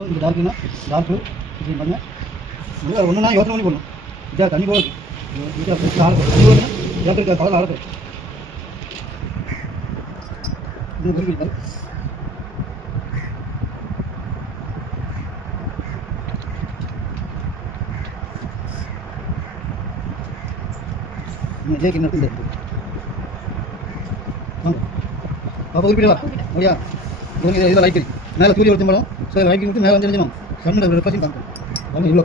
இது டார்க்குன்னா டார்க்கு இப்படி பண்ண இது ஒன்றுனா யோசனை பண்ணி போடணும். இதாக தண்ணி போகுது இதாக ஆளுக்கு ஏற்கனவே கலர் ஆளுக்கு இது குறிப்பிட்டால் ஜெய்க்கு என்ன இருக்குது வாங்க அப்போ குறிப்பிடவா அப்படியா உங்களுக்கு இதில் லைட் மேலே சூரிய வச்சு மேடம் ஸோ லைட் விட்டு மேலே வந்து எழுதணும் சன்னோட ரெஃப்ரெஷிங் பார்க்கணும் வாங்க இவ்வளோ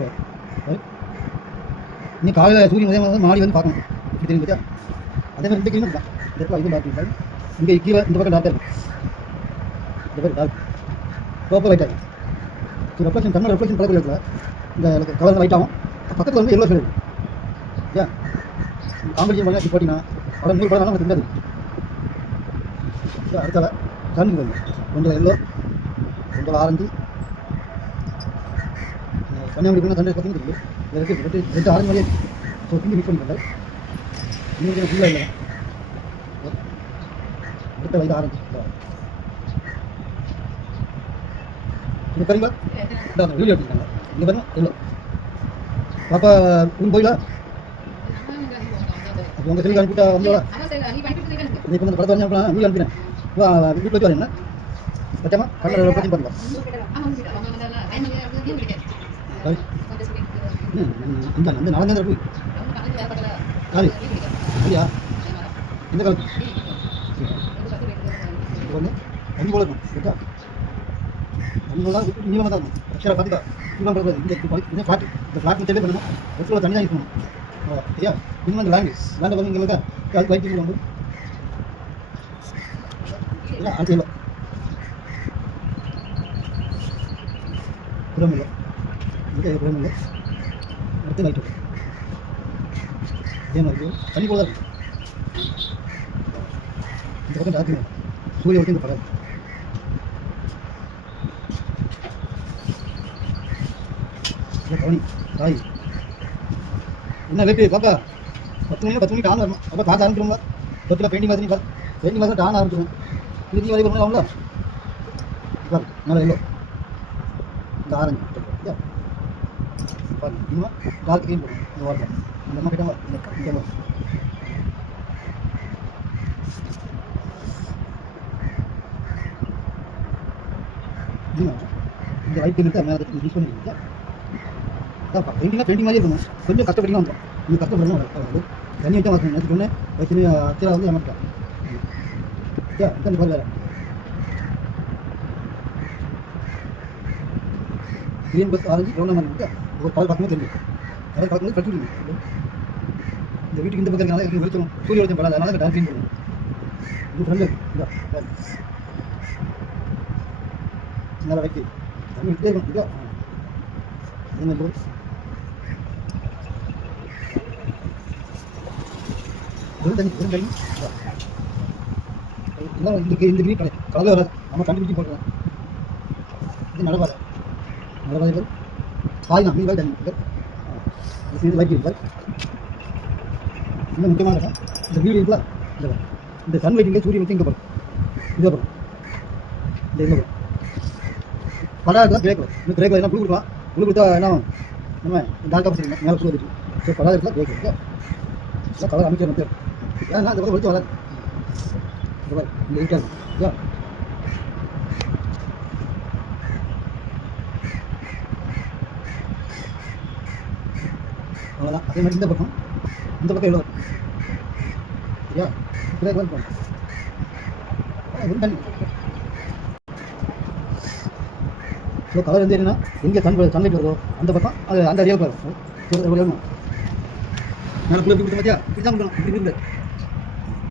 நீ காலையில் சூரியன் உதயம் வந்து மாடி வந்து பார்க்கணும் இப்படி தெரியும் பற்றியா அதே மாதிரி இந்த கிலோமீட்டர் தான் இந்த இடத்துல இது டாக்டர் இங்கே கீழே இந்த பக்கம் டாக்டர் இந்த பேர் டாக்டர் ரோப்போ லைட் ஆகும் ஸோ ரெஃப்ரெஷன் கண்ணோட ரெஃப்ரெஷன் பழக்க இடத்துல இந்த கலர் லைட் ஆகும் பக்கத்தில் வந்து எவ்வளோ சொல்லுது ஏன் காம்படிஷன் பண்ணி அப்படி போட்டிங்கன்னா அவ்வளோ 100 படம் நமக்கு தெரியாது. அடுத்தால கண்ணு கொஞ்சம் எல்லோ கொஞ்சம் ஆரஞ்சு கன்னியாகுமரி கண்டு பார்த்தீங்கன்னா இருக்குது ரெண்டு ஆரஞ்சு மாதிரியே ஸோ பிள்ளை மிக்ஸ் பண்ணிக்கிறேன் இன்னும் ஃபுல்லாக இல்லை அடுத்த வயது ஆரஞ்சு இது சரிங்களா வீடியோ எடுத்துருக்காங்க இங்கே பாருங்க எல்லோ பாப்பா உன் கோயிலா அப்போ உங்கள் சொல்லி அனுப்பிட்டா வந்தோடா இப்போ வந்து படத்தை வந்து வீடியோ அனுப்பினேன் வீட்டில் வச்சு வரேன் பச்சமா கலர் பற்றி பண்ணலாம் இந்த அந்த நடந்த போய் சாரி சரியா இந்த காலத்து வந்து அஞ்சு போல இருக்கும் கேட்டா அஞ்சு நீளமாக தான் இருக்கும் அக்ஷரா பார்த்துக்கா இந்த ஃப்ளாட் இந்த ஃப்ளாட் தேவை பண்ணணும் எவ்வளோ தனியாக இருக்கணும் சரியா இன்னும் அந்த லேண்ட் வந்து இங்கே இருக்கா அதுக்கு வைத்து வந்து இல்லை அடுத்த இல்லை புறம் இல்லை இங்கே புறம் இல்லை அடுத்து லைட்டு இதே மாதிரி தண்ணி போல தான் இருக்கும் இந்த பக்கம் டார்க்கு சூரிய ஒட்டி இந்த படம் கவனி தாய் என்ன லேட்டு பாப்பா 10 மணிக்கு ஆன் வரணும் அப்போ காற்று ஆரம்பிக்கிறோம்ல பத்தில் பெயிண்டிங் மாதிரி ஆன் ஆரம்பிச்சிடும் இது நீ வரைக்கும் ஆகும்ல நல்லா எல்லோ இந்த ஆரஞ்சு பாருங்க இன்னும் டார்க் க்ரீன் போடும் இந்த வாரத்தில் இந்த அம்மா கிட்ட இந்த இந்த லைட் எடுத்து மேலே யூஸ் பண்ணிக்கிட்டு அதான் பெயிண்டிங் மாதிரி இருக்கணும் கொஞ்சம் கஷ்டப்படிலாம் வந்துடும் இன்னும் கஷ்டப்படணும் தண்ணி வச்சா வாசணும் நேற்று ஒன்று வச்சு அச்சரா வந்து ஏமாட்டேன் தண்ணி பாரு வேறு கிரீன் பஸ் ஆரஞ்சு எவ்வளோ மாதிரி இருக்கா ஒரு பால் பார்க்கும்போது தெரியும் கலர் பார்க்கும்போது கட்டி இந்த வீட்டுக்கு இந்த பக்கம் இருக்கனால வெளிச்சம் சூரிய வெளிச்சம் படாது அதனால டார்க் க்ரீன் பண்ணுவோம் இது ஃப்ரெண்டு நல்லா வைக்க தண்ணி விட்டே இருக்கும் இதோ என்ன தண்ணி இந்த கிரீன் கலவே வராது நம்ம கண்டுபிடிச்சி போட்டுக்கலாம் இது நடப்பாதை காய் தான் மீன் தண்ணி இது லைட் இருப்பார் இன்னும் முக்கியமான இந்த வீடு இருக்குல்ல இந்த சன் லைட்டிங்கே சூரியன் வச்சு இங்கே போகிறோம் இதே போகிறோம் இந்த எங்கே போகிறோம் படம் இருக்குல்ல கிரே கலர் இந்த கிரே கலர் எல்லாம் ப்ளூ கொடுக்கலாம் ப்ளூ கொடுத்தா என்ன நம்ம டார்க்காக வச்சுருங்க மேலே ப்ளூ வச்சு ஸோ படம் இருக்குல்ல கிரே கலர் கலர் அமைச்சர் பேர் ஏன்னா இந்த பக்கம் வெளிச்சம் வராது இந்த ஈட்டாக இருக்கும் அவ்வளோதான் அதே மாதிரி இந்த பக்கம் எவ்வளோ சரியா இப்படியே போகும் தண்ணி ஸோ கலர் வந்து என்னன்னா எங்கே சன்லைட் வருதோ அந்த பக்கம் அது அந்த ரியல் கலர் எவ்வளோ மேலே குளிர் கொடுத்து பார்த்தியா இப்படி தான் கொடுக்கணும் இப்படி இருக்குது